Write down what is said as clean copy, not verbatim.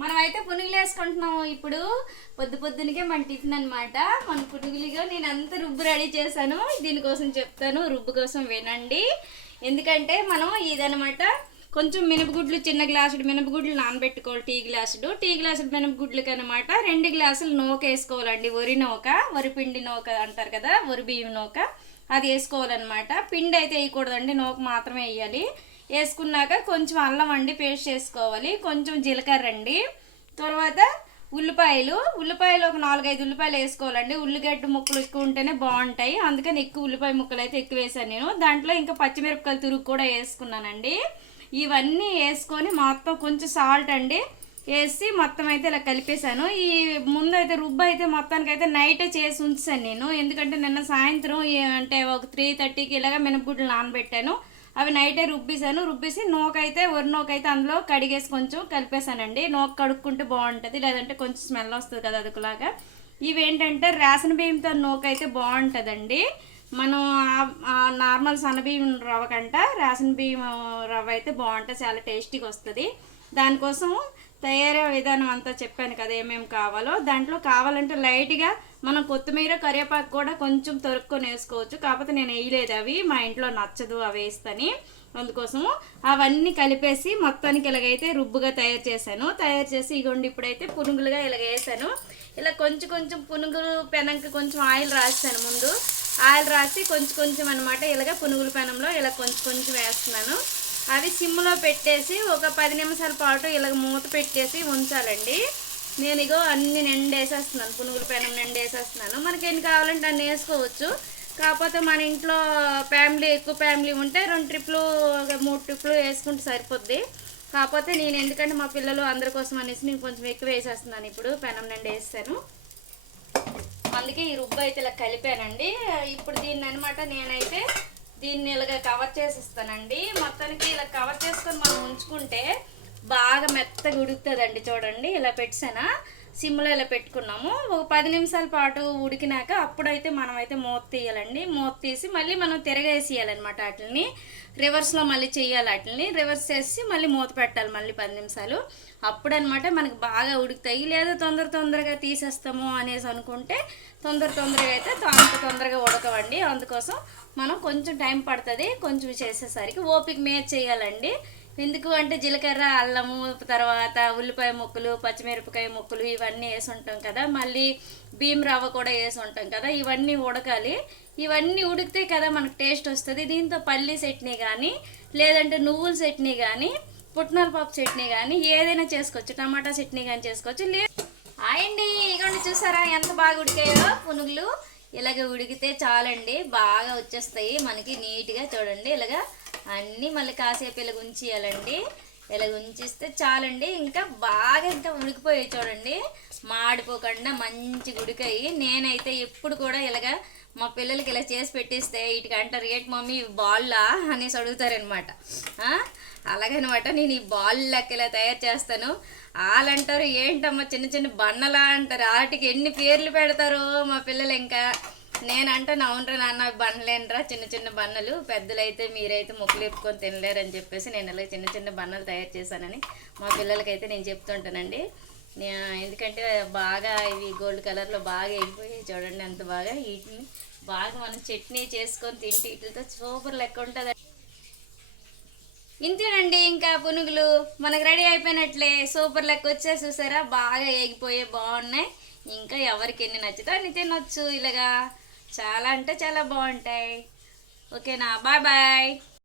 మనమైతే పునుగులు వేసుకుంటున్నాము ఇప్పుడు పొద్దునకే మన టిఫిన్ అనమాట. మన పునుగులుగా నేను అంత రుబ్బు రెడీ చేశాను. దీనికోసం చెప్తాను, రుబ్బు కోసం వినండి. ఎందుకంటే మనం ఇదనమాట కొంచెం మినపగుడ్లు, చిన్న గ్లాసుడు మినపగుడ్లు నానబెట్టుకోవాలి. టీ గ్లాసుడు మినపగుడ్లకి అనమాట 2 గ్లాసులు నూక వేసుకోవాలండి. వరి నూక, వరిపిండి నూక అంటారు కదా, వరి బియ్యం నూక, అది వేసుకోవాలన్నమాట. పిండి అయితే వేయకూడదండి, నూక మాత్రమే వేయాలి. వేసుకున్నాక కొంచెం అల్లం అండి పేస్ట్ చేసుకోవాలి, కొంచెం జీలకర్ర అండి, తర్వాత ఉల్లిపాయలు ఒక 4-5 ఉల్లిపాయలు వేసుకోవాలండి. ఉల్లిగడ్డ ముక్కలు ఎక్కువ ఉంటేనే బాగుంటాయి, అందుకని ఎక్కువ ఉల్లిపాయ ముక్కలు అయితే ఎక్కువ వేసాను నేను. దాంట్లో ఇంకా పచ్చిమిరపకాయలు తురుగు కూడా వేసుకున్నానండి. ఇవన్నీ వేసుకొని మొత్తం కొంచెం సాల్ట్ అండి వేసి మొత్తం అయితే ఇలా కలిపేశాను. ఈ ముందు అయితే రుబ్బు అయితే మొత్తానికైతే నైటే చేసి ఉంచాను నేను, ఎందుకంటే నిన్న సాయంత్రం అంటే ఒక 3:30కి ఇలాగ మినపగుడ్లు నానబెట్టాను. అవి నైటే రుబ్బేసి నూకైతే వరి నూకైతే అందులో కడిగేసి కొంచెం కలిపేశానండి. నూక కడుక్కుంటే బాగుంటుంది, లేదంటే కొంచెం స్మెల్ వస్తుంది కదా అదుకులాగా. ఇవేంటంటే రేషన్ బియ్యంతో నూక అయితే బాగుంటుందండి. మనం నార్మల్ సన్నబియ్యం రవ్వ కంట రేషన్ బియ్యం రవ్వ అయితే బాగుంటుంది, చాలా టేస్టీగా వస్తుంది. దానికోసం తయారీ విధానం అంతా చెప్పాను కదా, ఏమేమి కావాలో. దాంట్లో కావాలంటే లైట్గా మనం కొత్తిమీర, కరివేపాకు కూడా కొంచెం తొరుక్కొని వేసుకోవచ్చు. కాకపోతే నేను వేయలేదు, అవి మా ఇంట్లో నచ్చదు అవి వేస్తని. అందుకోసము అవన్నీ కలిపేసి మొత్తానికి ఇలాగైతే రుబ్బుగా తయారు చేసి ఇగోండి ఇప్పుడైతే పునుగులుగా ఇలాగ వేసాను. ఇలా కొంచెం పునుగులు పెనంకి కొంచెం ఆయిల్ రాసాను. ముందు ఆయిల్ రాసి కొంచెం అనమాట ఇలాగ పునుగుల పెనంలో ఇలా కొంచెం వేస్తున్నాను. అవి సిమ్లో పెట్టేసి ఒక 10 నిమిషాల పాటు ఇలాగ మూత పెట్టేసి ఉంచాలండి. నేను ఇగో అన్ని నిండేసేస్తున్నాను, పునుగుల పెనం నిండేసేస్తున్నాను. మనకి ఎన్ని కావాలంటే అన్ని వేసుకోవచ్చు. కాకపోతే మన ఇంట్లో ఎక్కువ ఫ్యామిలీ ఉంటే 2 ట్రిప్లు 3 ట్రిప్లు వేసుకుంటే సరిపోద్ది. కాకపోతే నేను ఎందుకంటే మా పిల్లలు అందరి కోసం అనేసి నేను కొంచెం ఎక్కువ వేసేస్తున్నాను. ఇప్పుడు పెనం నిండా వేసాను, అందుకే ఈ రుబ్బు అయితే ఇలా కలిపానండి. ఇప్పుడు దీన్ని అనమాట నేనైతే దీన్ని ఇలాగ కవర్ చేసిస్తానండి. మొత్తానికి ఇలా కవర్ చేసుకొని మనం ఉంచుకుంటే బాగా మెత్తగా ఉడుకుతుందండి. చూడండి ఇలా పెట్టానా, సిమ్లో ఇలా పెట్టుకున్నాము. ఒక 10 నిమిషాల పాటు ఉడికినాక అప్పుడైతే మనమైతే మూత తీయాలండి. మూత తీసి మళ్ళీ మనం తిరగేసేయాలన్నమాట. వాటిని రివర్స్లో మళ్ళీ చేయాలి. వాటిని రివర్స్ చేసి మళ్ళీ మూత పెట్టాలి మళ్ళీ 10 నిమిషాలు. అప్పుడనమాట మనకు బాగా ఉడుకుతాయి. లేదా తొందరగా తీసేస్తాము అనేసి అనుకుంటే తొందరగా అయితే అంత తొందరగా ఉడకవండి. అందుకోసం మనం కొంచెం టైం పడుతుంది. కొంచెం చేసేసరికి ఓపిక మీద చేయాలండి. ఎందుకు అంటే జీలకర్ర, అల్లము, తర్వాత ఉల్లిపాయ ముక్కలు, పచ్చిమిరపకాయ ముక్కలు ఇవన్నీ వేసి ఉంటాం కదా, మళ్ళీ బియ్యం రవ్వ కూడా వేసి ఉంటాం కదా, ఇవన్నీ ఉడకాలి. ఇవన్నీ ఉడికితే కదా మనకు టేస్ట్ వస్తుంది. దీంతో పల్లి చట్నీ కానీ, లేదంటే నువ్వుల చట్నీ కానీ, పుట్నాల పప్పు చట్నీ కానీ ఏదైనా చేసుకోవచ్చు. టమాటా చట్నీ కానీ చేసుకోవచ్చు. అండి ఇగోండి చూసారా ఎంత బాగా ఉడికాయో పునుగులు. ఇలాగ ఉడికితే చాలండి, బాగా వచ్చేస్తాయి మనకి నీట్గా. చూడండి ఇలాగ అన్నీ మళ్ళీ కాసేపు ఇలాగ ఉంచేయాలండి. ఇలాగ ఉంచిస్తే చాలండి. ఇంకా బాగా ఉడికిపోయాయి చూడండి, మాడిపోకుండా మంచిగా ఉడికాయి. నేనైతే ఎప్పుడు కూడా ఇలాగ మా పిల్లలకి ఇలా చేసి పెట్టిస్తే వీటికి అంటారు, ఏంటి మమ్మీ బాల్లా అనేసి అడుగుతారనమాట. అలాగనమాట నేను ఈ బాల్ లెక్క ఇలా తయారు చేస్తాను. వాళ్ళంటారు ఏంటమ్మా చిన్న బన్నలా అంటారు, వాటికి ఎన్ని పేర్లు పెడతారో మా పిల్లలు. ఇంకా నేనంటాను అవునరా నాన్న బన్నలేనరా, చిన్న బన్నలు, పెద్దలైతే మీరైతే ముక్కలు ఎప్పుకొని తినలేరని చెప్పేసి నేను ఇలా చిన్న బన్నలు తయారు చేశానని మా పిల్లలకైతే నేను చెప్తుంటానండి. ఎందుకంటే బాగా ఇవి గోల్డ్ కలర్లో బాగా ఎగిపోయాయి చూడండి ఎంత బాగా. వీటిని బాగా మనం చట్నీ చేసుకొని తింటే వీటితో సూపర్ లెక్క ఉంటుంది. ఇంతేనండి, ఇంకా పునుగులు మనకు రెడీ అయిపోయినట్లే. సూపర్ లెక్క వచ్చే చూసారా, బాగా ఎగిపోయే బాగున్నాయి. ఇంకా ఎవరికి ఎన్ని నచ్చుతో అన్ని తినొచ్చు. ఇలాగా చాలా అంటే చాలా బాగుంటాయి. ఓకేనా, బాయ్.